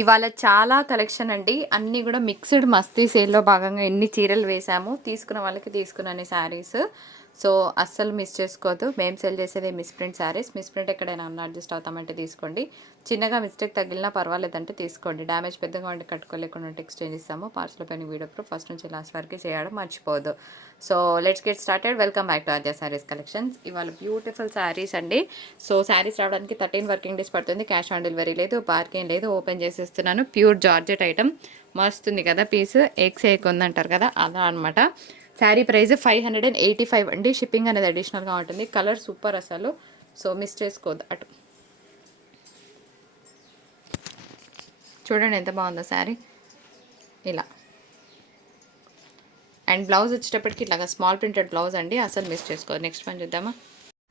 ఇవాళ చాలా కలెక్షన్ అండి. అన్నీ కూడా మిక్స్డ్ మస్తీ సేల్లో భాగంగా ఎన్ని చీరలు వేసాము. తీసుకున్న వాళ్ళకి తీసుకున్న శారీస్. సో అస్సలు మిస్ చేసుకోవద్దు. మేము సెల్ చేసేది miss print saris. Miss print ఎక్కడైనా అన్న అడ్జస్ట్ అవుతామంటే తీసుకోండి. చిన్నగా మిస్టేక్ తగిలినా పర్వాలేదంటే తీసుకోండి. డ్యామేజ్ పెద్దగా ఉండి కట్టుకోలేకుండా ఉంటే ఎక్స్చేంజ్ ఇస్తాము. పార్సల్ పైన వీడియో ప్రూఫ్ ఫస్ట్ నుంచి లాస్ట్ వరకు చేయడం మర్చిపోవద్దు. So let's get started. Welcome back to Aadya saris collections. ఇవాళ బ్యూటిఫుల్ శారీస్ అండి. సో శారీస్ రావడానికి 13 వర్కింగ్ డేస్ పడుతుంది. క్యాష్ ఆన్ డెలివరీ లేదు, పార్కింగ్ లేదు. ఓపెన్ చేసేస్తున్నాను. ప్యూర్ జార్జెట్ ఐటమ్ మస్తుంది కదా పీస్. ఎక్స్ ఉందంటారు కదా అలా అనమాట. శారీ ప్రైస్ 585 అండి. షిప్పింగ్ అనేది అడిషనల్గా ఉంటుంది. కలర్ సూపర్ అసలు. సో మిస్ చేసుకోవద్దు. అటు చూడండి ఎంత బాగుందో శారీ. ఇలా అండ్ బ్లౌజ్ వచ్చేటప్పటికి ఇట్లాగా స్మాల్ ప్రింటెడ్ బ్లౌజ్ అండి. అసలు మిస్ చేసుకోవద్దు. నెక్స్ట్ వన్ చూద్దామా.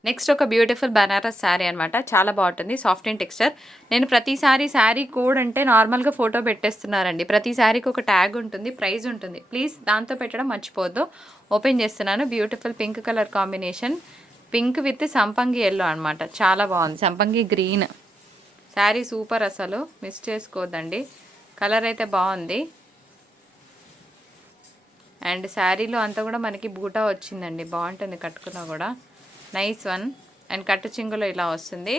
నెక్స్ట్ ఒక బ్యూటిఫుల్ బనారస్ శారీ అనమాట. చాలా బాగుంటుంది. Soft and texture. నేను ప్రతిసారి శారీ కోడ్ అంటే నార్మల్గా ఫోటో పెట్టేస్తున్నారండి. ప్రతి శారీకి ఒక ట్యాగ్ ఉంటుంది, ప్రైస్ ఉంటుంది. ప్లీజ్ దాంతో పెట్టడం మర్చిపోవద్దు. ఓపెన్ చేస్తున్నాను. Beautiful pink colour combination. Pink with సంపంగి ఎల్లో అనమాట. చాలా బాగుంది. సంపంగి గ్రీన్ శారీ సూపర్ అసలు. మిస్ చేసుకోవద్దండి. కలర్ అయితే బాగుంది. అండ్ శారీలో అంతా కూడా మనకి బూటా వచ్చిందండి. బాగుంటుంది కట్టుకున్నా కూడా. Nice one. అండ్ కట్టు చింగులో ఇలా వస్తుంది.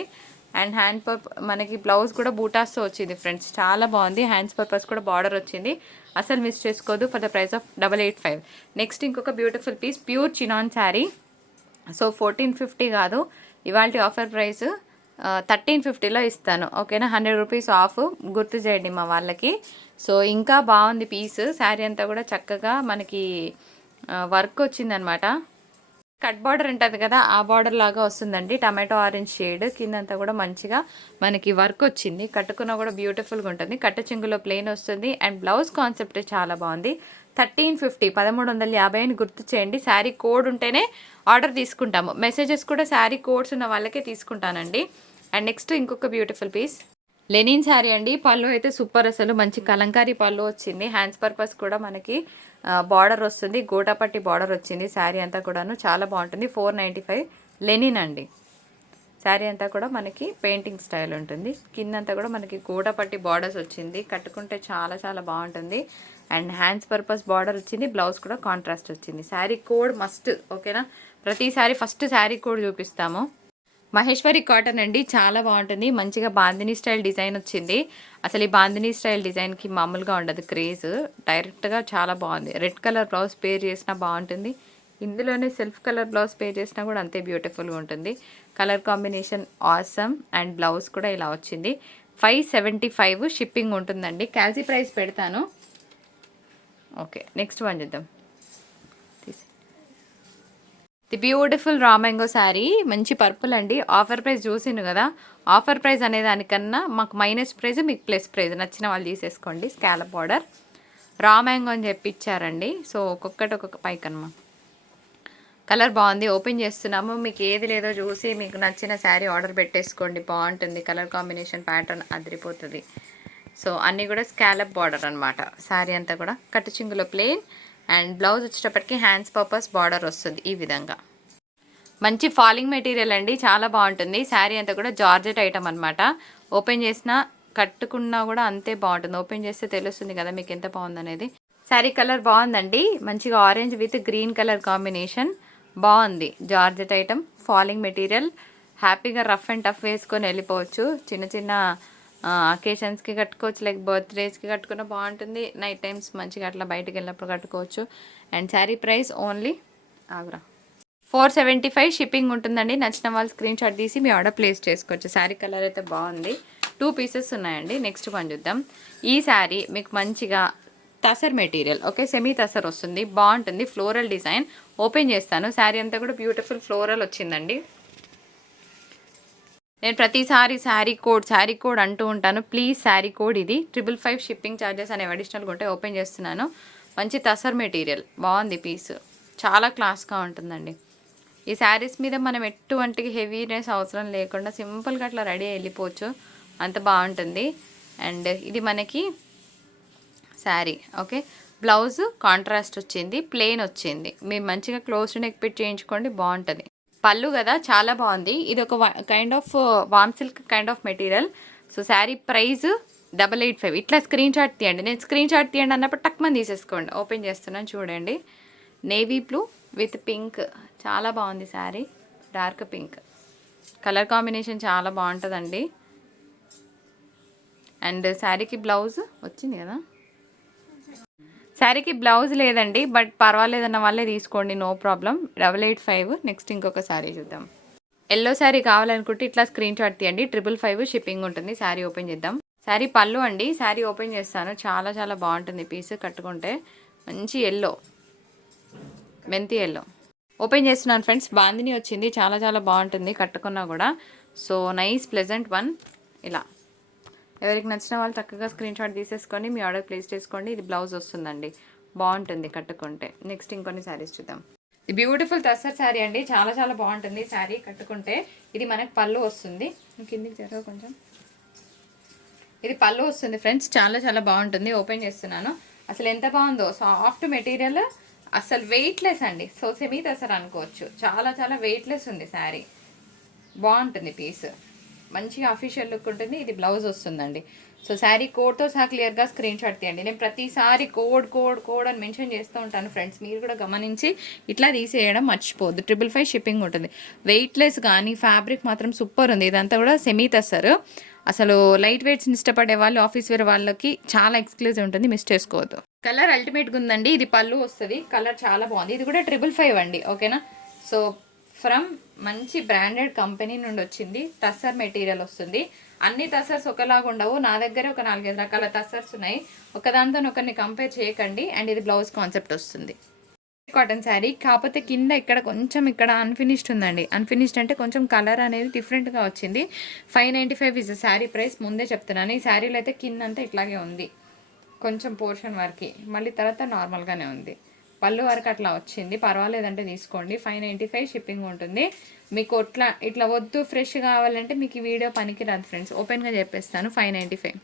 అండ్ హ్యాండ్ మనకి బ్లౌజ్ కూడా బూటాస్తో వచ్చింది ఫ్రెండ్స్. చాలా బాగుంది. హ్యాండ్స్ పర్పస్ కూడా బార్డర్ వచ్చింది. అసలు మిస్ చేసుకోదు. For the price of 885. Next ఇంకొక beautiful piece pure chinon sari. So 1450 కాదు, ఇవాళ ఆఫర్ ప్రైస్ 1350లో ఇస్తాను. ఓకేనా. 100 రూపీస్ ఆఫ్. గుర్తు చేయండి మా వాళ్ళకి. సో ఇంకా బాగుంది పీస్. శారీ అంతా కూడా చక్కగా మనకి వర్క్ వచ్చిందనమాట. కట్ బార్డర్ ఉంటుంది కదా, ఆ బార్డర్ లాగా వస్తుందండి. Tomato orange shade. కిందంతా కూడా మంచిగా మనకి వర్క్ వచ్చింది. కట్టుకున్నా కూడా బ్యూటిఫుల్గా ఉంటుంది. కట్ట చింగులో ప్లెయిన్ వస్తుంది. అండ్ బ్లౌజ్ కాన్సెప్ట్ చాలా బాగుంది. 1350, 1350 అని గుర్తు చేయండి. శారీ కోడ్ ఉంటేనే ఆర్డర్ తీసుకుంటాము. మెసేజెస్ కూడా శారీ కోడ్స్ ఉన్న వాళ్ళకే తీసుకుంటానండి. అండ్ నెక్స్ట్ ఇంకొక బ్యూటిఫుల్ పీస్ లెనిన్ శారీ అండి. పళ్ళు అయితే సూపర్ అసలు. మంచి కలంకారీ పళ్ళు వచ్చింది. హ్యాండ్స్ పర్పస్ కూడా మనకి బార్డర్ వస్తుంది. గోటాపట్టి బార్డర్ వచ్చింది. శారీ అంతా కూడాను చాలా బాగుంటుంది. 495 లెనిన్ అండి. శారీ అంతా కూడా మనకి పెయింటింగ్ స్టైల్ ఉంటుంది. కిందంతా కూడా మనకి గోటాపట్టి బార్డర్స్ వచ్చింది. కట్టుకుంటే చాలా చాలా బాగుంటుంది. అండ్ హ్యాండ్స్ పర్పస్ బార్డర్ వచ్చింది. బ్లౌజ్ కూడా కాంట్రాస్ట్ వచ్చింది. Sari code must. ఓకేనా. ప్రతిసారి ఫస్ట్ శారీ కోడ్ చూపిస్తాము. మహేశ్వరి కాటన్ అండి. చాలా బాగుంటుంది. మంచిగా బాందినీ స్టైల్ డిజైన్ వచ్చింది. అసలు ఈ బాందినీ స్టైల్ డిజైన్కి మామూలుగా ఉండదు క్రేజ్. డైరెక్ట్గా చాలా బాగుంది. రెడ్ కలర్ బ్లౌజ్ పేర్ చేసినా బాగుంటుంది. ఇందులోనే సెల్ఫ్ కలర్ బ్లౌజ్ పేర్ చేసినా కూడా అంతే బ్యూటిఫుల్గా ఉంటుంది. Colour combination awesome. And blouse కూడా ఇలా వచ్చింది. 575 షిప్పింగ్ ఉంటుందండి. క్యాల్సీ ప్రైస్ పెడతాను. ఓకే నెక్స్ట్ వన్ చూద్దాం. The beautiful raw mango sari. మంచి పర్పుల్ అండి. ఆఫర్ ప్రైస్ చూసిండు కదా. ఆఫర్ ప్రైస్ అనే దానికన్నా మాకు మైనస్ ప్రైస్, మీకు ప్లస్ ప్రైస్. నచ్చిన వాళ్ళు తీసేసుకోండి. స్కాలప్ బార్డర్ రా మ్యాంగో అని చెప్పి ఇచ్చారండి. సో ఒక్కొక్కటి ఒక్కొక్క పైకనమా. కలర్ బాగుంది. ఓపెన్ చేస్తున్నాము. మీకు ఏది లేదో చూసి మీకు నచ్చిన శారీ ఆర్డర్ పెట్టేసుకోండి. బాగుంటుంది. కలర్ కాంబినేషన్ ప్యాటర్న్ అదిరిపోతుంది. సో అన్నీ కూడా స్కాలప్ బార్డర్ అనమాట. శారీ అంతా కూడా కట్టు చింగులో ప్లెయిన్. అండ్ బ్లౌజ్ వచ్చేటప్పటికి హ్యాండ్స్ పర్పస్ బార్డర్ వస్తుంది ఈ విధంగా. మంచి ఫాలింగ్ మెటీరియల్ అండి. చాలా బాగుంటుంది. శారీ అంతా కూడా జార్జెట్ ఐటమ్ అనమాట. ఓపెన్ చేసినా కట్టుకున్నా కూడా అంతే బాగుంటుంది. ఓపెన్ చేస్తే తెలుస్తుంది కదా మీకు ఎంత బాగుందనేది. శారీ కలర్ బాగుందండి. మంచిగా orange with green colour combination బాగుంది. Georgette item, falling material. హ్యాపీగా రఫ్ అండ్ టఫ్ వేసుకొని వెళ్ళిపోవచ్చు. చిన్న చిన్న అకేషన్స్కి కట్టుకోవచ్చు. లైక్ బర్త్డేస్కి కట్టుకున్న బాగుంటుంది. నైట్ టైమ్స్ మంచిగా అట్లా బయటకు వెళ్ళినప్పుడు కట్టుకోవచ్చు. And sari price only 475 shipping ఉంటుందండి. నచ్చిన వాళ్ళు స్క్రీన్ షాట్ తీసి మీ ఆర్డర్ ప్లేస్ చేసుకోవచ్చు. శారీ కలర్ అయితే బాగుంది. 2 పీసెస్ ఉన్నాయండి. నెక్స్ట్ వన్ చూద్దాం. ఈ శారీ మీకు మంచిగా tussar material. Okay semi tussar వస్తుంది. బాగుంటుంది. Floral design. ఓపెన్ చేస్తాను. శారీ అంతా కూడా బ్యూటిఫుల్ ఫ్లోరల్ వచ్చిందండి. నేను ప్రతిసారి శారీ కోడ్ అంటూ ఉంటాను. ప్లీజ్ శారీ కోడ్ ఇది. 555 షిప్పింగ్ ఛార్జెస్ అనేవి అడిషనల్గా ఉంటాయి. ఓపెన్ చేస్తున్నాను. మంచి తసర్ మెటీరియల్. బాగుంది పీస్. చాలా క్లాస్గా ఉంటుందండి. ఈ శారీస్ మీద మనం ఎటువంటి హెవీనెస్ అవసరం లేకుండా సింపుల్గా అట్లా రెడీ వెళ్ళిపోవచ్చు. అంత బాగుంటుంది. అండ్ ఇది మనకి శారీ. ఓకే బ్లౌజ్ కాంట్రాస్ట్ వచ్చింది. ప్లెయిన్ వచ్చింది. మీరు మంచిగా క్లోజ్ నెక్ పెట్టి చేయించుకోండి. బాగుంటుంది. పళ్ళు కదా చాలా బాగుంది. ఇది ఒక kind of warm silk kind of material. So sari price 885 ఇట్లా స్క్రీన్ షాట్ తీయండి. నేను స్క్రీన్ షాట్ తీయండి అన్నప్పుడు టక్మని తీసేసుకోండి. ఓపెన్ చేస్తున్నాను చూడండి. నేవీ బ్లూ విత్ పింక్ చాలా బాగుంది sari. Dark pink colour combination చాలా బాగుంటుందండి. అండ్ శారీకి బ్లౌజ్ వచ్చింది కదా. శారీకి బ్లౌజ్ లేదండి, బట్ పర్వాలేదన్న వాళ్ళే తీసుకోండి, నో ప్రాబ్లం. 885. నెక్స్ట్ ఇంకొక శారీ చూద్దాం. ఎల్లో శారీ కావాలనుకుంటే ఇట్లా స్క్రీన్ షాట్ తీయండి. 555 షిప్పింగ్ ఉంటుంది. శారీ ఓపెన్ చేద్దాం. శారీ పళ్ళు అండి. శారీ ఓపెన్ చేస్తాను. చాలా చాలా బాగుంటుంది పీస్ కట్టుకుంటే. మంచి ఎల్లో, మెంతి ఎల్లో ఓపెన్ చేస్తున్నాను ఫ్రెండ్స్. బాందిని వచ్చింది, చాలా చాలా బాగుంటుంది కట్టుకున్నా కూడా. So nice pleasant one. ఇలా ఎవరికి నచ్చిన వాళ్ళు చక్కగా స్క్రీన్ షాట్ తీసేసుకొని మీ ఆర్డర్ ప్లేస్ చేసుకోండి. ఇది బ్లౌజ్ వస్తుందండి, బాగుంటుంది కట్టుకుంటే. నెక్స్ట్ ఇంకొన్ని శారీస్ చూద్దాం. ఇది బ్యూటిఫుల్ తస్సర్ శారీ అండి, చాలా చాలా బాగుంటుంది శారీ కట్టుకుంటే. ఇది మనకు పళ్ళు వస్తుంది. కిందికి జరగ కొంచెం. ఇది పళ్ళు వస్తుంది ఫ్రెండ్స్, చాలా చాలా బాగుంటుంది. ఓపెన్ చేస్తున్నాను. అసలు ఎంత బాగుందో, సాఫ్ట్ మెటీరియల్, అసలు వెయిట్లెస్ అండి. సో సెమీ తస్సర్ అనుకోవచ్చు. చాలా చాలా వెయిట్లెస్ ఉంది శారీ, బాగుంటుంది పీస్, మంచిగా అఫీషియల్ లుక్ ఉంటుంది. ఇది బ్లౌజ్ వస్తుందండి. సో శారీ కోడ్తో సహా క్లియర్గా స్క్రీన్ షాట్ తీయండి. నేను ప్రతిసారి కోడ్ కోడ్ కోడ్ అని మెన్షన్ చేస్తూ ఉంటాను ఫ్రెండ్స్, మీరు కూడా గమనించి ఇట్లా తీసేయడం మర్చిపోవద్దు. 555 షిప్పింగ్ ఉంటుంది. వెయిట్లెస్ కానీ ఫ్యాబ్రిక్ మాత్రం సూపర్ ఉంది. ఇదంతా కూడా సెమీ తస్సర్. అసలు లైట్ వెయిట్స్ని ఇష్టపడే వాళ్ళు, ఆఫీస్ వేర్ వాళ్ళకి చాలా ఎక్స్క్లూజివ్ ఉంటుంది, మిస్ చేసుకోవద్దు. కలర్ అల్టిమేట్గా ఉందండి. ఇది పళ్ళు వస్తుంది. కలర్ చాలా బాగుంది. ఇది కూడా 555 అండి, ఓకేనా. సో ఫ్రమ్ మంచి బ్రాండెడ్ కంపెనీ నుండి వచ్చింది. టస్సర్ మెటీరియల్ వస్తుంది. అన్ని టస్సర్స్ ఒకలాగా ఉండవు. నా దగ్గర ఒక 4-5 రకాల టస్సర్స్ ఉన్నాయి. ఒకదాంతో ఒకరిని కంపేర్ చేయకండి. అండ్ ఇది బ్లౌజ్ కాన్సెప్ట్ వస్తుంది. కాటన్ శారీ, కాకపోతే కింద ఇక్కడ కొంచెం ఇక్కడ అన్ఫినిష్డ్ ఉందండి. అన్ఫినిష్డ్ అంటే కొంచెం కలర్ అనేది డిఫరెంట్గా వచ్చింది. 595 ఇస్ శారీ ప్రైస్, ముందే చెప్తున్నాను. ఈ శారీలో అయితే కింద అంతా ఇట్లాగే ఉంది, కొంచెం పోర్షన్ వరకు, మళ్ళీ తర్వాత నార్మల్గానే ఉంది. పళ్ళు వరకు అట్లా వచ్చింది, పర్వాలేదంటే తీసుకోండి. 595 షిప్పింగ్ ఉంటుంది. మీకు ఇట్లా వద్దు ఫ్రెష్ కావాలంటే మీకు ఈ వీడియో పనికి రాదు ఫ్రెండ్స్, ఓపెన్గా చెప్పేస్తాను. 595.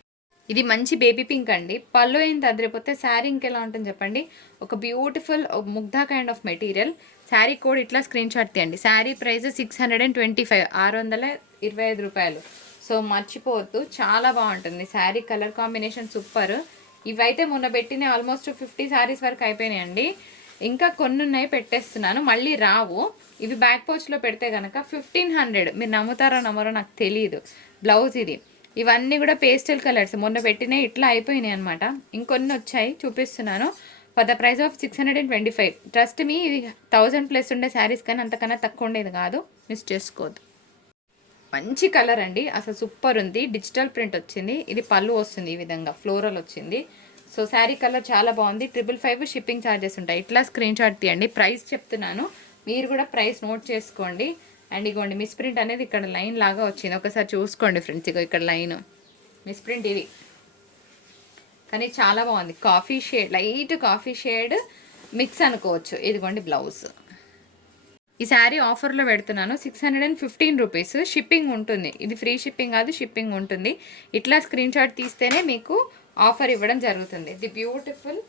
ఇది మంచి బేబీ పింక్ అండి. పళ్ళు ఏం తదిరిపోతే శారీ ఇంకెలా ఉంటుంది చెప్పండి. ఒక beautiful Mugdha kind of material. Sari code ఇట్లా స్క్రీన్ షాట్ తీయండి. శారీ ప్రైస్ 625, 625 రూపాయలు. సో మర్చిపోవద్దు, చాలా బాగుంటుంది శారీ. Colour combination super. ఇవైతే మొన్న పెట్టిన ఆల్మోస్ట్ 50 శారీస్ వరకు అయిపోయినాయండి. ఇంకా కొన్ని ఉన్నాయి, పెట్టేస్తున్నాను, మళ్ళీ రావు. ఇవి బ్యాక్ పౌచ్లో పెడితే కనుక 1500. మీరు నమ్ముతారో నమ్మరో నాకు తెలియదు. బ్లౌజ్ ఇది. ఇవన్నీ కూడా పేస్టల్ కలర్స్, మొన్న పెట్టినాయి ఇట్లా అయిపోయినాయి అనమాట. ఇంకొన్ని వచ్చాయి, చూపిస్తున్నాను. For the price of 625. Trust me, ఇవి 1000+ ఉండే శారీస్ కానీ అంతకన్నా తక్కువ ఉండేది కాదు, మిస్ చేసుకోవద్దు. మంచి కలర్ అండి, అసలు సూపర్ ఉంది. డిజిటల్ ప్రింట్ వచ్చింది. ఇది పళ్ళు వస్తుంది, ఈ విధంగా ఫ్లోరల్ వచ్చింది. సో శారీ కలర్ చాలా బాగుంది. 555 షిప్పింగ్ ఛార్జెస్ ఉంటాయి. ఇట్లా స్క్రీన్ షాట్ తీయండి. ప్రైస్ చెప్తున్నాను, మీరు కూడా ప్రైస్ నోట్ చేసుకోండి. అండ్ ఇగోండి మిస్ ప్రింట్ అనేది ఇక్కడ లైన్ లాగా వచ్చింది, ఒకసారి చూసుకోండి ఫ్రెండ్స్. ఇగో ఇక్కడ లైన్ మిస్ ప్రింట్ ఇది, కానీ చాలా బాగుంది. Coffee shade, light coffee shade mix అనుకోవచ్చు. ఇదిగోండి బ్లౌజ్. ఈ శారీ ఆఫర్లో పెడుతున్నాను. 615 రూపీస్ షిప్పింగ్ ఉంటుంది. ఇది ఫ్రీ షిప్పింగ్ కాదు, షిప్పింగ్ ఉంటుంది. ఇట్లా స్క్రీన్ షాట్ తీస్తేనే మీకు ఆఫర్ ఇవ్వడం జరుగుతుంది. The beautiful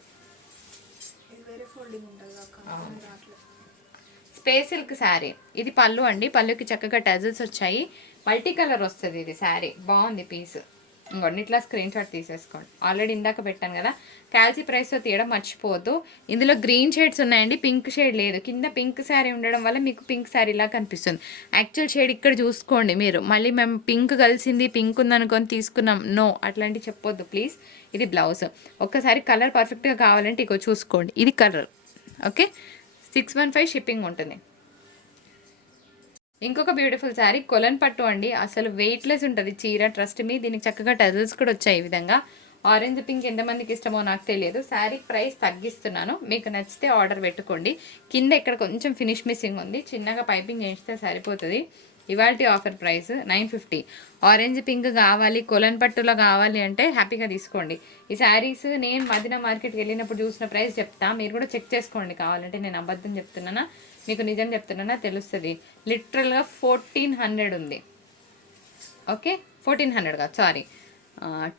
space silk sari. ఇది పళ్ళు అండి. పళ్ళుకి చక్కగా టజల్స్ వచ్చాయి. మల్టీ కలర్ వస్తుంది ఇది శారీ, బాగుంది పీస్. ఇంకోండి ఇట్లా స్క్రీన్ షాట్ తీసేసుకోండి. ఆల్రెడీ ఇందాక పెట్టాను కదా, క్యాల్సీ ప్రైస్తో తీయడం మర్చిపోవద్దు. ఇందులో గ్రీన్ షేడ్స్ ఉన్నాయండి, పింక్ షేడ్ లేదు. కింద పింక్ శారీ ఉండడం వల్ల మీకు పింక్ శారీలా కనిపిస్తుంది. యాక్చువల్ షేడ్ ఇక్కడ చూసుకోండి మీరు. మళ్ళీ మేము పింక్ కలిసింది, పింక్ ఉందనుకొని తీసుకున్నాం, నో అట్లాంటివి చెప్పొద్దు ప్లీజ్. ఇది బ్లౌజ్. ఒక్కసారి కలర్ పర్ఫెక్ట్గా కావాలంటే ఇగో చూసుకోండి, ఇది కలర్, ఓకే. 615 షిప్పింగ్ ఉంటుంది. ఇంకొక బ్యూటిఫుల్ శారీ, కొలన్ పట్టు అండి. అసలు వెయిట్లెస్ ఉంటుంది చీర, ట్రస్ట్ మీ. దీనికి చక్కగా టజల్స్ కూడా వచ్చాయి ఈ విధంగా. ఆరెంజ్ పింక్ ఎంతమందికి ఇష్టమో నాకు తెలియదు. శారీ ప్రైస్ తగ్గిస్తున్నాను, మీకు నచ్చితే ఆర్డర్ పెట్టుకోండి. కింద ఇక్కడ కొంచెం ఫినిష్ మిస్సింగ్ ఉంది, చిన్నగా పైపింగ్ చేస్తే సరిపోతుంది. ఇవాల్టి ఆఫర్ ప్రైస్ 950. ఆరెంజ్ పింక్ కావాలి, కొలన్ పట్టులో కావాలి అంటే హ్యాపీగా తీసుకోండి. ఈ శారీస్ నేను మదీనా మార్కెట్కి వెళ్ళినప్పుడు చూసిన ప్రైస్ చెప్తా, మీరు కూడా చెక్ చేసుకోండి కావాలంటే. నేను అబద్ధం చెప్తున్నానా మీకు నిజం చెప్తున్నానా తెలుస్తుంది. లిటరల్గా 1400 ఉంది, ఓకే. 1400 కాదు, సారీ,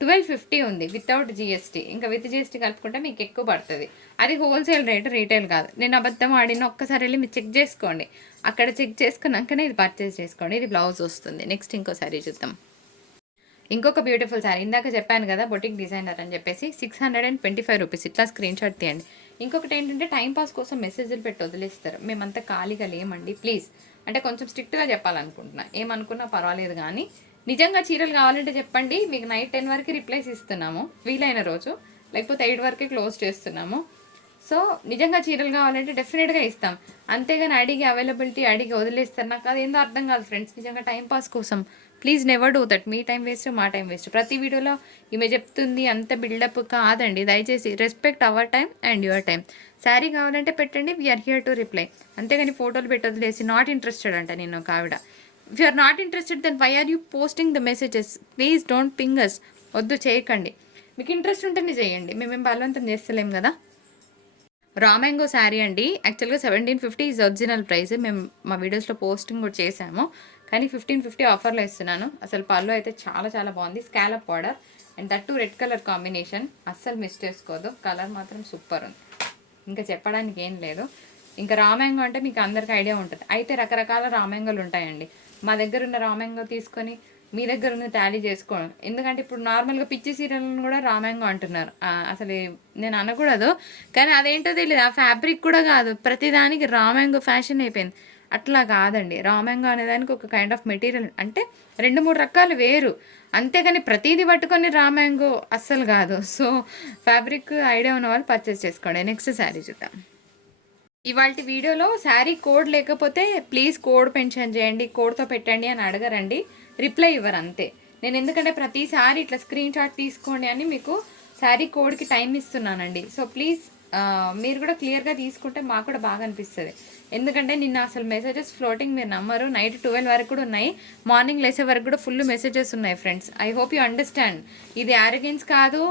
1250 ఉంది వితౌట్ జిఎస్టీ. ఇంకా విత్ జిఎస్టీ కలుపుకుంటే మీకు ఎక్కువ పడుతుంది. అది హోల్సేల్ రేట్, రీటైల్ కాదు. నేను అబద్ధం ఆడిన ఒక్కసారి వెళ్ళి మీరు చెక్ చేసుకోండి. అక్కడ చెక్ చేసుకున్నాకనే ఇది పర్చేస్ చేసుకోండి. ఇది బ్లౌజ్ వస్తుంది. నెక్స్ట్ ఇంకోసారి చూద్దాం. ఇంకొక బ్యూటిఫుల్ శారీ ఇందాక చెప్పాను కదా బొటిక్ డిజైనర్ అని చెప్పేసి 625 రూపీస్. ఇట్లా స్క్రీన్ షాట్ తీయండి. ఇంకొకటి ఏంటంటే టైంపాస్ కోసం మెసేజ్లు పెట్టి వదిలేస్తారు. మేమంతా ఖాళీగా లేమండి ప్లీజ్. అంటే కొంచెం స్ట్రిక్ట్గా చెప్పాలనుకుంటున్నా, ఏమనుకున్నా పర్వాలేదు కానీ నిజంగా చీరలు కావాలంటే చెప్పండి, మీకు నైట్ 10 వరకు రిప్లైస్ ఇస్తున్నాము వీలైన రోజు, లేకపోతే 8 వరకే క్లోజ్ చేస్తున్నాము. సో నిజంగా చీరలు కావాలంటే డెఫినెట్గా ఇస్తాం, అంతేగాని అడిగి అవైలబిలిటీ అడిగి వదిలేస్తారు. నాకు అదేందో అర్థం కాదు ఫ్రెండ్స్. నిజంగా టైంపాస్ కోసం please never do that. Me time waste, మా టైం వేస్ట్. ప్రతి వీడియోలో ఈమె చెప్తుంది అంత బిల్డప్ కాదండి. దయచేసి respect hour time and your time. Sari కావాలంటే పెట్టండి, వీఆర్ హియర్ టు రిప్లై. అంతేగాని ఫోటోలు పెట్టొదిలేసి నాట్ ఇంట్రెస్టెడ్ అంట నేను ఒక ఆవిడ. If you are not interested then why are you posting the messages? Please don't ping us. వద్దు, చేయకండి. మీకు ఇంట్రెస్ట్ ఉంటేనే చేయండి, మేమేం బలవంతం చేస్తలేం కదా. రా మ్యాంగో శారీ అండి. యాక్చువల్గా 1750 ఈజ్ ఒరిజినల్ ప్రైస్. మేము మా వీడియోస్లో పోస్టింగ్ కూడా చేసాము, కానీ 1550 ఆఫర్లో ఇస్తున్నాను. అసలు పళ్ళు అయితే చాలా చాలా బాగుంది. Scallop border and that red colour combination. అస్సలు మిస్ చేసుకోదు. కలర్ మాత్రం సూపర్ ఉంది, ఇంకా చెప్పడానికి ఏం లేదు. ఇంకా రా మ్యాంగో అంటే మీకు అందరికీ ఐడియా ఉంటుంది. అయితే రకరకాల రా మ్యాంగోలు ఉంటాయండి. మా దగ్గర ఉన్న రా మ్యాంగో తీసుకొని మీ దగ్గర ఉన్న టాలీ చేసుకోవడం. ఎందుకంటే ఇప్పుడు నార్మల్గా పిచ్చి సీరియల్ని కూడా రా మ్యాంగో అంటున్నారు. అసలు నేను అనకూడదు, కానీ అదేంటో తెలియదు. ఆ ఫ్యాబ్రిక్ కూడా కాదు, ప్రతిదానికి రా మ్యాంగో ఫ్యాషన్ అయిపోయింది. అట్లా కాదండి. రా మ్యాంగో అనేదానికి ఒక కైండ్ ఆఫ్ మెటీరియల్, అంటే 2-3 రకాలు వేరు, అంతేగాని ప్రతిదీ పట్టుకొని రా మ్యాంగో అస్సలు కాదు. సో ఫ్యాబ్రిక్ ఐడియా ఉన్న వాళ్ళు పర్చేస్ చేసుకోండి. నెక్స్ట్ శారీ చూద్దాం. ఇవాళ వీడియోలో శారీ కోడ్ లేకపోతే ప్లీజ్ కోడ్ మెన్షన్ చేయండి, కోడ్తో పెట్టండి అని అడగరండి, రిప్లై ఇవ్వరు అంతే. నేను ఎందుకంటే ప్రతిసారి ఇట్లా స్క్రీన్ షాట్ తీసుకోండి అని మీకు శారీ కోడ్కి టైం ఇస్తున్నానండి. సో ప్లీజ్ మీరు కూడా క్లియర్గా తీసుకుంటే మాకు కూడా బాగా అనిపిస్తుంది. ఎందుకంటే నిన్న అసలు మెసేజెస్ ఫ్లోటింగ్, మీరు నమ్మరు. నైట్ 12 వరకు కూడా ఉన్నాయి, మార్నింగ్ లేసే వరకు కూడా ఫుల్ మెసేజెస్ ఉన్నాయి friends. I hope you understand. ఇది యారగెన్స్ కాదు,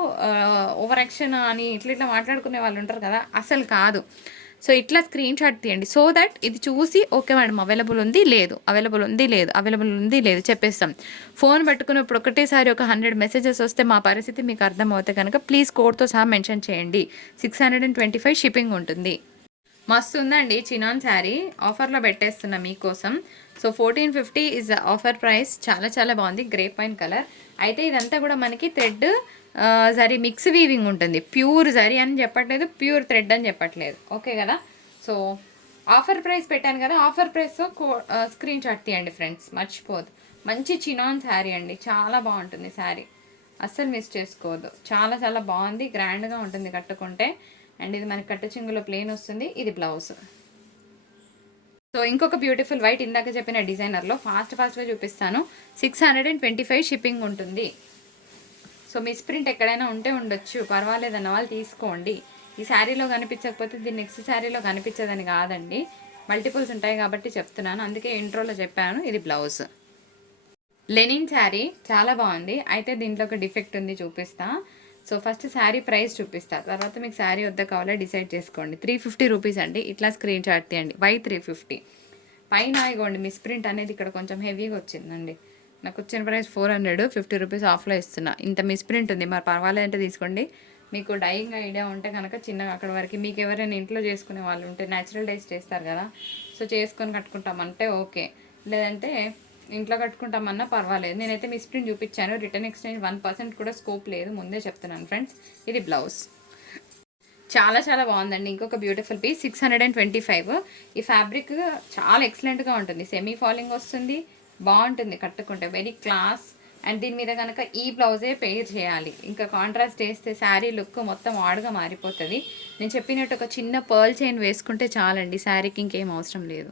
ఓవర్ యాక్షన్ అని ఇట్లా మాట్లాడుకునే వాళ్ళు ఉంటారు కదా, అసలు కాదు. సో ఇట్లా స్క్రీన్ షాట్ తీయండి, సో దట్ ఇది చూసి ఓకే మేడం అవైలబుల్ ఉంది లేదు, అవైలబుల్ ఉంది లేదు, అవైలబుల్ ఉంది లేదు చెప్పేస్తాం. ఫోన్ పెట్టుకుని ఇప్పుడు ఒకటేసారి ఒక 100 మెసేజెస్ వస్తే మా పరిస్థితి మీకు అర్థమవుతే కనుక ప్లీజ్ కోడ్తో సహా మెన్షన్ చేయండి. 625 షిప్పింగ్ ఉంటుంది. మస్తు ఉందండి చినాన్ శారీ, ఆఫర్లో పెట్టేస్తున్నా మీకోసం. So 1450 is offer price. చాలా చాలా బాగుంది, గ్రేప్ వైన్ కలర్. అయితే ఇదంతా కూడా మనకి థ్రెడ్ జరీ మిక్స్ వీవింగ్ ఉంటుంది. ప్యూర్ జరీ అని చెప్పట్లేదు, ప్యూర్ థ్రెడ్ అని చెప్పట్లేదు, ఓకే కదా. సో ఆఫర్ ప్రైస్ పెట్టాను కదా, ఆఫర్ ప్రైస్తో స్క్రీన్ షాట్ తీయండి ఫ్రెండ్స్, మర్చిపోదు. మంచి చినాన్ శారీ అండి, చాలా బాగుంటుంది శారీ, అస్సలు మిస్ చేసుకోవద్దు. చాలా చాలా బాగుంది, గ్రాండ్గా ఉంటుంది కట్టుకుంటే. అండ్ ఇది మనకి కట్టు చింగులో ప్లెయిన్ వస్తుంది, ఇది బ్లౌజ్. సో ఇంకొక బ్యూటిఫుల్ వైట్, ఇందాక చెప్పిన డిజైనర్లో ఫాస్ట్గా చూపిస్తాను. 625 షిప్పింగ్ ఉంటుంది. సో మిస్ ప్రింట్ ఎక్కడైనా ఉంటే ఉండొచ్చు, పర్వాలేదన్న వాళ్ళు తీసుకోండి. ఈ శారీలో కనిపించకపోతే దీని నెక్స్ట్ శారీలో కనిపించదని కాదండి, మల్టిపుల్స్ ఉంటాయి కాబట్టి చెప్తున్నాను, అందుకే ఇంట్రోలో చెప్పాను. ఇది బ్లౌజ్. లెనిన్ శారీ చాలా బాగుంది. అయితే దీంట్లో ఒక డిఫెక్ట్ ఉంది, చూపిస్తా. సో ఫస్ట్ శారీ ప్రైస్ చూపిస్తా, తర్వాత మీకు శారీ వద్ద కావాలో డిసైడ్ చేసుకోండి. 350 రూపీస్ అండి. ఇట్లా స్క్రీన్ షాట్ తీయండి. వై 350? పైన ఇగోండి మిస్ ప్రింట్ అనేది ఇక్కడ కొంచెం హెవీగా వచ్చిందండి. నాకు వచ్చిన ప్రైస్ 450 రూపీస్ ఆఫ్లో ఇస్తున్నా. ఇంత మిస్ ప్రింట్ ఉంది, మరి పర్వాలేదంటే తీసుకోండి. మీకు డైయింగ్ ఐడియా ఉంటే కనుక చిన్నగా అక్కడ వరకు, మీకు ఎవరైనా ఇంట్లో చేసుకునే వాళ్ళు ఉంటే న్యాచురల్ డైస్ చేస్తారు కదా, సో చేసుకొని కట్టుకుంటామంటే ఓకే, లేదంటే ఇంట్లో కట్టుకుంటామన్నా పర్వాలేదు. నేనైతే మిస్ ప్రింట్ చూపించాను, రిటర్న్ ఎక్స్చేంజ్ 1% కూడా స్కోప్ లేదు, ముందే చెప్తున్నాను ఫ్రెండ్స్. ఇది బ్లౌజ్. చాలా చాలా బాగుందండి. ఇంకొక బ్యూటిఫుల్ పీస్ 625. ఈ ఫ్యాబ్రిక్ చాలా ఎక్సలెంట్గా ఉంటుంది, సెమీ ఫాలింగ్ వస్తుంది, బాగుంటుంది కట్టుకుంటే, వెరీ క్లాస్. అండ్ దీని మీద కనుక ఈ బ్లౌజే పేర్ చేయాలి, ఇంకా కాంట్రాస్ట్ వేస్తే శారీ లుక్ మొత్తం ఆడుగా మారిపోతుంది. నేను చెప్పినట్టు ఒక చిన్న పర్ల్ చైన్ వేసుకుంటే చాలండి, శారీకి ఇంకేం అవసరం లేదు.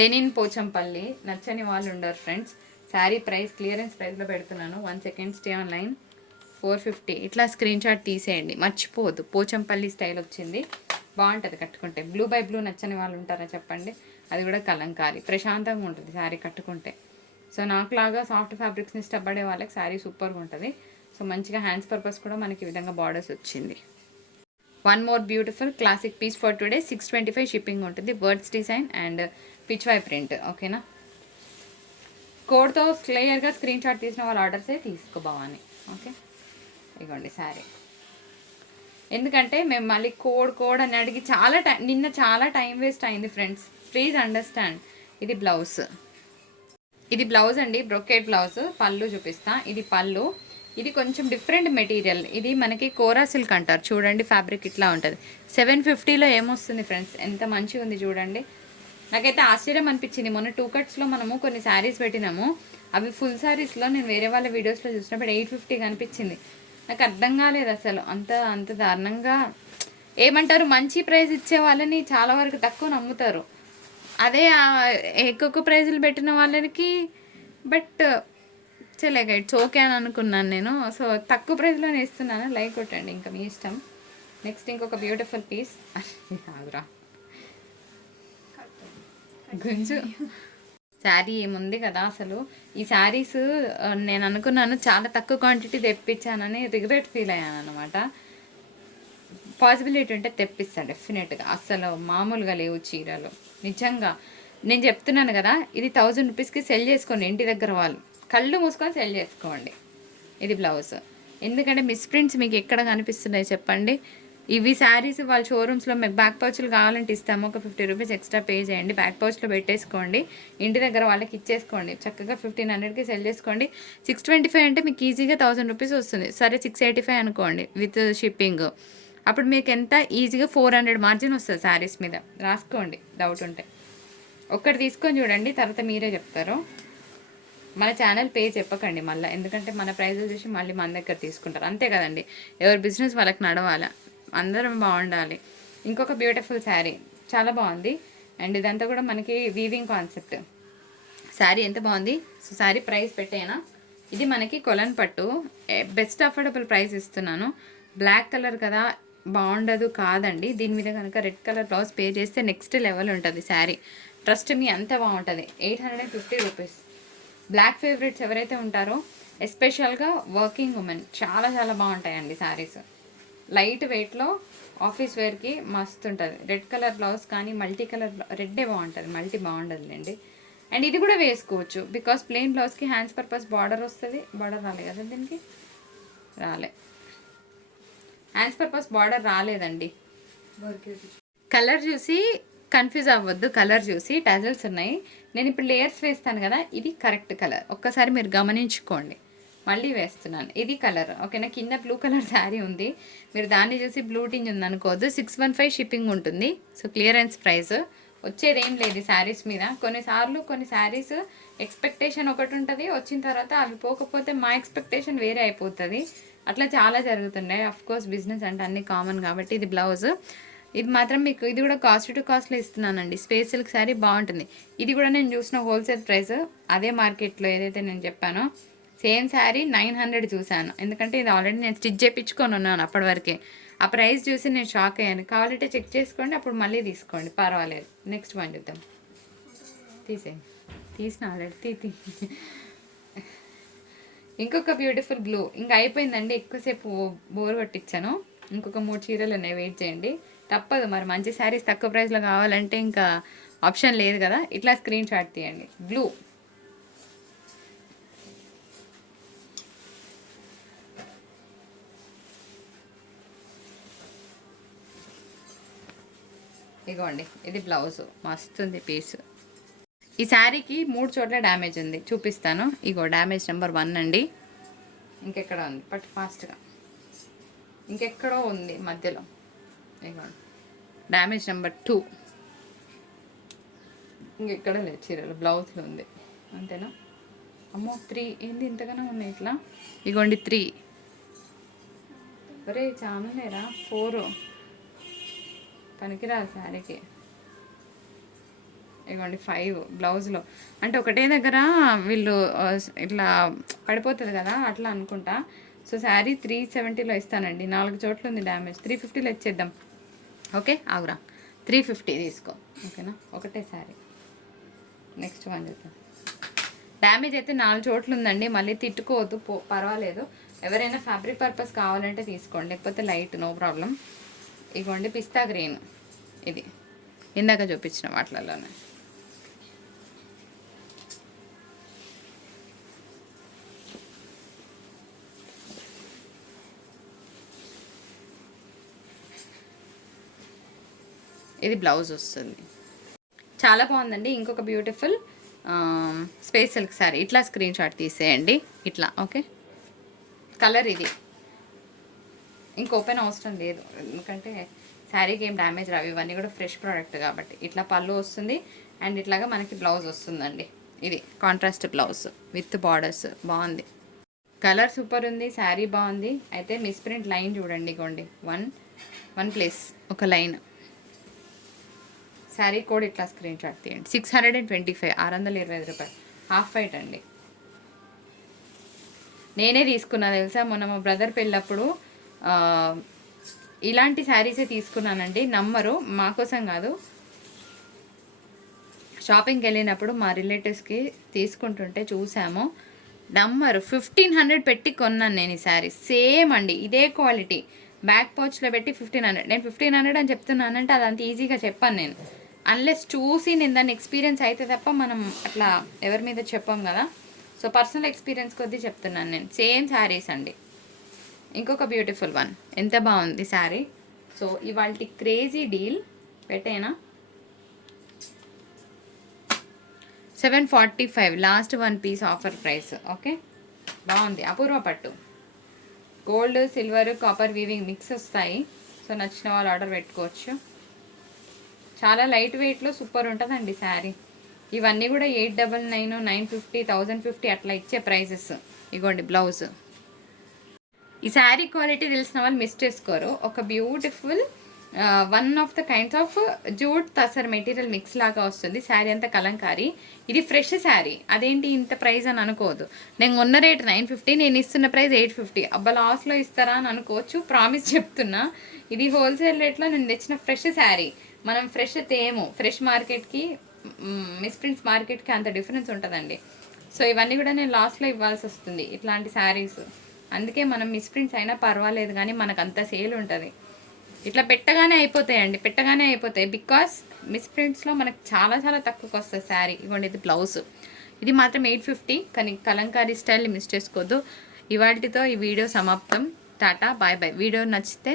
లెనిన్ పోచంపల్లి, నచ్చని వాళ్ళు ఉండరు ఫ్రెండ్స్. శారీ ప్రైస్ క్లియరెన్స్ ప్రైస్లో పెడుతున్నాను. 1 సెకండ్, స్టే ఆన్లైన్. 450. ఇట్లా స్క్రీన్ షాట్ తీసేయండి, మర్చిపోవద్దు. పోచంపల్లి స్టైల్ వచ్చింది, బాగుంటుంది కట్టుకుంటే. బ్లూ బై బ్లూ నచ్చని వాళ్ళు ఉంటారా చెప్పండి, అది కూడా కలంకారీ, ప్రశాంతంగా ఉంటుంది శారీ కట్టుకుంటే. సో నాకులాగా సాఫ్ట్ ఫ్యాబ్రిక్స్ని ఇష్టపడే వాళ్ళకి శారీ సూపర్గా ఉంటుంది. సో మంచిగా హ్యాండ్స్ పర్పస్ కూడా మనకి ఈ విధంగా బార్డర్స్ వచ్చింది. One more beautiful classic piece for today. 625 shipping ఉంటుంది. Birds design and Pichwai print, ఓకేనా. కోడ్తో క్లియర్గా స్క్రీన్ షాట్ తీసిన వాళ్ళ ఆర్డర్సే తీసుకోబావని, ఓకే. ఇగోండి శారీ. ఎందుకంటే మేము మళ్ళీ కోడ్ అని అడిగి నిన్న చాలా టైం వేస్ట్ అయింది ఫ్రెండ్స్, ప్లీజ్ అండర్స్టాండ్. ఇది బ్లౌజ్. ఇది బ్లౌజ్ అండి, బ్రొకేట్ బ్లౌజ్. పళ్ళు చూపిస్తా. ఇది పళ్ళు. ఇది కొంచెం డిఫరెంట్ మెటీరియల్. ఇది మనకి కోరా సిల్క్ అంటారు చూడండి. ఫ్యాబ్రిక్ ఇట్లా ఉంటుంది. 750లో ఏమొస్తుంది ఫ్రెండ్స్, ఎంత మంచిగా ఉంది చూడండి. నాకైతే ఆశ్చర్యం అనిపించింది. మొన్న 2 కట్స్లో మనము కొన్ని శారీస్ పెట్టినాము. అవి ఫుల్ శారీస్లో నేను వేరే వాళ్ళ వీడియోస్లో చూసినప్పుడు 850 కనిపించింది. నాకు అర్థం కాలేదు అసలు. అంత అంత దారుణంగా ఏమంటారు, మంచి ప్రైస్ ఇచ్చే వాళ్ళని చాలా వరకు తక్కువ నమ్ముతారు. అదే ఎక్కువ ప్రైజులు పెట్టిన వాళ్ళకి బట్ చెలేక ఇట్స్ ఓకే అని అనుకున్నాను నేను. సో తక్కువ ప్రైస్లోనే ఇస్తున్నాను. లైక్ కొట్టండి, ఇంకా మీ ఇష్టం. నెక్స్ట్ ఇంకొక బ్యూటిఫుల్ పీస్. ఆగురా గుంజు. శారీ ఏముంది కదా అసలు. ఈ శారీస్ నేను అనుకున్నాను చాలా తక్కువ క్వాంటిటీ తెప్పించానని రిగ్రెట్ ఫీల్ అయ్యాను అనమాట. పాసిబిలిటీ ఉంటే తెప్పిస్తాను డెఫినెట్గా. అసలు మామూలుగా లేవు చీరలు నిజంగా. నేను చెప్తున్నాను కదా, ఇది 1000 రూపీస్కి సెల్ చేసుకోండి. ఇంటి దగ్గర వాళ్ళు కళ్ళు మూసుకొని సెల్ చేసుకోండి. ఇది బ్లౌజ్. ఎందుకంటే మిస్ ప్రింట్స్ మీకు ఎక్కడ కనిపిస్తున్నాయి చెప్పండి. ఇవి శారీస్ వాళ్ళ షోరూమ్స్లో మీకు బ్యాక్ పౌచ్లు కావాలంటే ఇస్తాము. ఒక 50 రూపీస్ ఎక్స్ట్రా పే చేయండి. బ్యాక్ పౌచ్లో పెట్టేసుకోండి. ఇంటి దగ్గర వాళ్ళకి ఇచ్చేసుకోండి. చక్కగా 1500కి సెల్ చేసుకోండి. 625 అంటే మీకు ఈజీగా 1000 రూపీస్ వస్తుంది. సరే 685 అనుకోండి విత్ షిప్పింగ్. అప్పుడు మీకు ఎంత ఈజీగా 400 మార్జిన్ వస్తుంది శారీస్ మీద. రాసుకోండి డౌట్ ఉంటే. ఒక్కటి తీసుకొని చూడండి, తర్వాత మీరే చెప్తారు. మన ఛానల్ పే చెప్పకండి మళ్ళీ, ఎందుకంటే మన ప్రైజులు చూసి మళ్ళీ మన దగ్గర తీసుకుంటారు. అంతే కదండి, ఎవరి బిజినెస్ వాళ్ళకి నడవాలి, అందరం బాగుండాలి. ఇంకొక బ్యూటిఫుల్ శారీ చాలా బాగుంది. అండ్ ఇదంతా కూడా మనకి వీవింగ్ కాన్సెప్ట్. శారీ ఎంత బాగుంది. సో శారీ ప్రైస్ పెట్టేనా. ఇది మనకి కొలన్ పట్టు. బెస్ట్ అఫోర్డబుల్ ప్రైస్ ఇస్తున్నాను. బ్లాక్ కలర్ కదా, బాగుండదు కాదండి. దీని మీద కనుక రెడ్ కలర్ బ్లౌజ్ పే చేస్తే నెక్స్ట్ లెవెల్ ఉంటుంది శారీ. ట్రస్ట్ మీ, అంత బాగుంటుంది. 850 రూపీస్. బ్లాక్ ఫేవరెట్స్ ఎవరైతే ఉంటారో, ఎస్పెషల్గా వర్కింగ్ ఉమెన్, చాలా చాలా బాగుంటాయండి శారీస్. లైట్ వెయిట్లో ఆఫీస్ వేర్కి మస్తు ఉంటుంది. రెడ్ కలర్ బ్లౌజ్ కానీ మల్టీ కలర్, రెడ్డే బాగుంటుంది, మల్టీ బాగుండదులేండి. అండ్ ఇది కూడా వేసుకోవచ్చు బికాస్ ప్లెయిన్ బ్లౌజ్కి హ్యాండ్స్ పర్పస్ బార్డర్ వస్తుంది. బార్డర్ రాలే కదా దీనికి, రాలే. హ్యాండ్స్ పర్పస్ బార్డర్ రాలేదండి. కలర్ చూసి కన్ఫ్యూజ్ అవ్వద్దు. కలర్ చూసి టజల్స్ ఉన్నాయి. నేను ఇప్పుడు లేయర్స్ వేస్తాను కదా, ఇది కరెక్ట్ కలర్. ఒక్కసారి మీరు గమనించుకోండి. మళ్ళీ వేస్తున్నాను. ఇది కలర్ ఓకేనా. కింద బ్లూ కలర్ శారీ ఉంది, మీరు దాన్ని చూసి బ్లూ టింజ్ ఉంది అనుకోవద్దు. 615 షిప్పింగ్ ఉంటుంది. సో క్లియరెన్స్ ప్రైస్ వచ్చేది ఏం లేదు శారీస్ మీద. కొన్నిసార్లు కొన్ని శారీస్ ఎక్స్పెక్టేషన్ ఒకటి ఉంటుంది, వచ్చిన తర్వాత అవి పోకపోతే మా ఎక్స్పెక్టేషన్ వేరే అయిపోతుంది. అట్లా చాలా జరుగుతున్నాయి. కోర్స్ బిజినెస్ అంటే అన్నీ కామన్ కాబట్టి. ఇది బ్లౌజ్. ఇది మాత్రం మీకు, ఇది కూడా కాస్ట్ టు కాస్ట్లో ఇస్తున్నానండి. స్పేస్ సిల్క్ శారీ బాగుంటుంది. ఇది కూడా నేను చూసిన హోల్సేల్ ప్రైస్ అదే మార్కెట్లో ఏదైతే నేను చెప్పానో సేమ్ శారీ 900 చూశాను. ఎందుకంటే ఇది ఆల్రెడీ నేను స్టిచ్ చేయించుకొని ఉన్నాను అప్పటి వరకే. ఆ ప్రైస్ చూసి నేను షాక్ అయ్యాను. కావాలంటే చెక్ చేసుకోండి, అప్పుడు మళ్ళీ తీసుకోండి, పర్వాలేదు. నెక్స్ట్ వన్ చూద్దాం. తీసిన ఆల్రెడీ తీ. ఇంకొక బ్యూటిఫుల్ బ్లూ. ఇంకా అయిపోయిందండి, ఎక్కువసేపు బోర్ కొట్టించాను. ఇంకొక 3 చీరలు ఉన్నాయి, వెయిట్ చేయండి. తప్పదు మరి, మంచి శారీస్ తక్కువ ప్రైస్లో కావాలంటే ఇంకా ఆప్షన్ లేదు కదా. ఇట్లా స్క్రీన్ షాట్ తీయండి. బ్లూ. ఇగోండి, ఇది బ్లౌజ్. మస్తుంది పీస్. ఈ శారీకి 3 చోట్ల డ్యామేజ్ ఉంది, చూపిస్తాను. ఇగో డ్యామేజ్ నెంబర్ 1 అండి. ఇంకెక్కడ ఉంది, బట్ ఫాస్ట్గా ఇంకెక్కడో ఉంది మధ్యలో. ఇగోండి డ్యామేజ్ నెంబర్ 2. ఇంకెక్కడ లేదు చీరలు, బ్లౌజ్లో ఉంది అంతేనా. అమ్మో 3 ఏంది ఇంతగానో ఉన్నాయి ఇట్లా. ఇగోండి 3. ఒరే చాలా లేరా, 4 పనికిరా శారీకి. ఇగోండి 5 బ్లౌజ్లో. అంటే ఒకటే దగ్గర వీళ్ళు ఇట్లా పడిపోతుంది కదా, అట్లా అనుకుంటా. సో శారీ 370లో ఇస్తానండి. 4 చోట్ల ఉంది డ్యామేజ్. 350లో ఇచ్చేద్దాం. ఓకే ఆగురా, 350 తీసుకో ఓకేనా. ఒకటే శారీ. నెక్స్ట్ వన్ చూద్దాం. డ్యామేజ్ అయితే 4 చోట్ల ఉందండి, మళ్ళీ తిట్టుకోవద్దు, పర్వాలేదు. ఎవరైనా ఫ్యాబ్రిక్ పర్పస్ కావాలంటే తీసుకోండి, లేకపోతే లైట్ నో ప్రాబ్లం. ఇగోండి పిస్తా గ్రీన్. ఇది ఇందాక చూపించిన వాటిలలోనే. ఇది బ్లౌజ్ వస్తుంది. చాలా బాగుందండి. ఇంకొక బ్యూటిఫుల్ స్పేస్ సిల్క్ శారీ. ఇట్లా స్క్రీన్ షాట్ తీసేయండి ఇట్లా. ఓకే, కలర్ ఇది. ఇంక ఓపెన్ అవసరం లేదు ఎందుకంటే శారీకి ఏం డ్యామేజ్ రావు, ఇవన్నీ కూడా ఫ్రెష్ ప్రోడక్ట్ కాబట్టి. ఇట్లా పళ్ళు వస్తుంది అండ్ ఇట్లాగా మనకి బ్లౌజ్ వస్తుందండి. ఇది కాంట్రాస్ట్ బ్లౌజ్ విత్ బార్డర్స్. బాగుంది, కలర్ సూపర్ ఉంది, శారీ బాగుంది. అయితే మిస్ప్రింట్ లైన్ చూడండి, ఇగోండి వన్ ప్లేస్ ఒక లైన్. శారీ కోడ్ ఇట్లా స్క్రీన్ షాట్ తీయండి. 625, 625 రూపాయలు. హాఫ్ వైట్ అండి. నేనే తీసుకున్నాను తెలుసా, మొన్న మా బ్రదర్ పెళ్ళప్పుడు ఇలాంటి శారీసే తీసుకున్నానండి. నమ్మరు, మా కోసం కాదు, షాపింగ్కి వెళ్ళినప్పుడు మా రిలేటివ్స్కి తీసుకుంటుంటే చూసాము. నమ్మరు, 1500 పెట్టి కొన్నాను నేను ఈ శారీ. సేమ్ అండి, ఇదే క్వాలిటీ. బ్యాక్ పౌచ్లో పెట్టి 1500. నేను 1500 అని చెప్తున్నానంటే అది అంత ఈజీగా చెప్పాను నేను. అన్లెస్ చూసి నేను దాన్ని ఎక్స్పీరియన్స్ అయితే తప్ప మనం అట్లా ఎవరి మీద చెప్పాం కదా. సో పర్సనల్ ఎక్స్పీరియన్స్ కొద్దీ చెప్తున్నాను నేను. సేమ్ శారీస్ అండి. ఇంకొక బ్యూటిఫుల్ వన్, ఎంత బాగుంది శారీ. సో ఇవాళ క్రేజీ డీల్ పెట్టేనా, 745 last 1 piece offer price. Okay, బాగుంది. అపూర్వ పట్టు, gold silver copper weaving mix వస్తాయి. సో నచ్చిన వాళ్ళు ఆర్డర్ పెట్టుకోవచ్చు. చాలా లైట్ వెయిట్లో సూపర్ ఉంటుందండి శారీ. ఇవన్నీ కూడా 899, 950, 1050 అట్లా ఇచ్చే ప్రైజెస్. ఇగోండి బ్లౌజ్. ఈ శారీ క్వాలిటీ తెలిసిన వాళ్ళు మిస్ చేసుకోరు. ఒక beautiful one of the kinds of jute tussar material mix లాగా వస్తుంది. శారీ అంతా కలంకారీ. ఇది ఫ్రెష్ శారీ. అదేంటి ఇంత ప్రైస్ అని అనుకోవద్దు. నేను ఉన్న రేట్ 950, నేను ఇస్తున్న ప్రైస్ 850. అబ్బా లాస్లో ఇస్తారా అని అనుకోవచ్చు, ప్రామిస్ చెప్తున్నా. ఇది హోల్సేల్ రేట్లో నేను తెచ్చిన ఫ్రెష్ శారీ. మనం ఫ్రెష్ తేము. ఫ్రెష్ మార్కెట్కి మిస్ప్రింట్స్ మార్కెట్కి అంత డిఫరెన్స్ ఉంటుందండి. సో ఇవన్నీ కూడా నేను లాస్ట్లో ఇవ్వాల్సి వస్తుంది ఇట్లాంటి శారీస్. అందుకే మనం మిస్ప్రింట్స్ అయినా పర్వాలేదు కానీ మనకు అంత సేల్ ఉంటుంది. ఇట్లా పెట్టగానే అయిపోతాయి. బికాస్ మిస్ప్రింట్స్లో మనకు చాలా చాలా తక్కువకి వస్తుంది శారీ. ఇవ్వండి, ఇది బ్లౌజ్. ఇది మాత్రం 850, కానీ కలంకారీ స్టైల్ని మిస్ చేసుకోవద్దు. ఇవాటితో ఈ వీడియో సమాప్తం. Ta-ta, bye bye. వీడియో నచ్చితే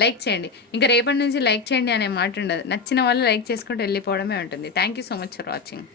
లైక్ చేయండి. ఇంకా రేపటి నుంచి లైక్ చేయండి అనే మాట ఉండదు. నచ్చిన వాళ్ళు లైక్ చేసుకుంటూ వెళ్ళిపోవడమే ఉంటుంది. Thank you so much for watching.